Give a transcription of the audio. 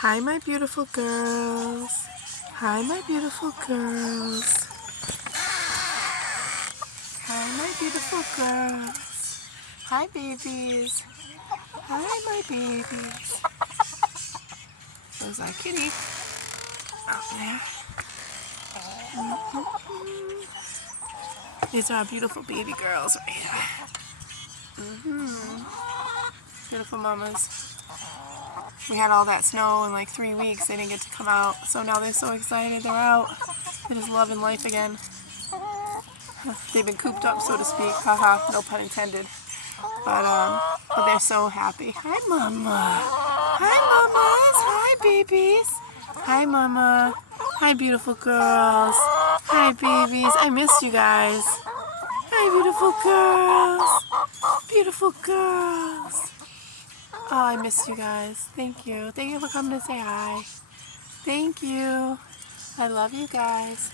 Hi, my beautiful girls. Hi, my beautiful girls. Hi, my beautiful girls. Hi, babies. Hi, my babies. There's our kitty out there. These are our beautiful baby girls right here. Beautiful mamas. We had all that snow in like 3 weeks. They didn't get to come out. So now they're so excited they're out. They're just loving life again. They've been cooped up, so to speak. Haha, no pun intended. But they're so happy. Hi, mama. Hi, mamas. Hi, babies. Hi, mama. Hi, beautiful girls. Hi, babies. I missed you guys. Hi, beautiful girls. Beautiful girls. Oh, I miss you guys. Thank you. Thank you for coming to say hi. Thank you. I love you guys.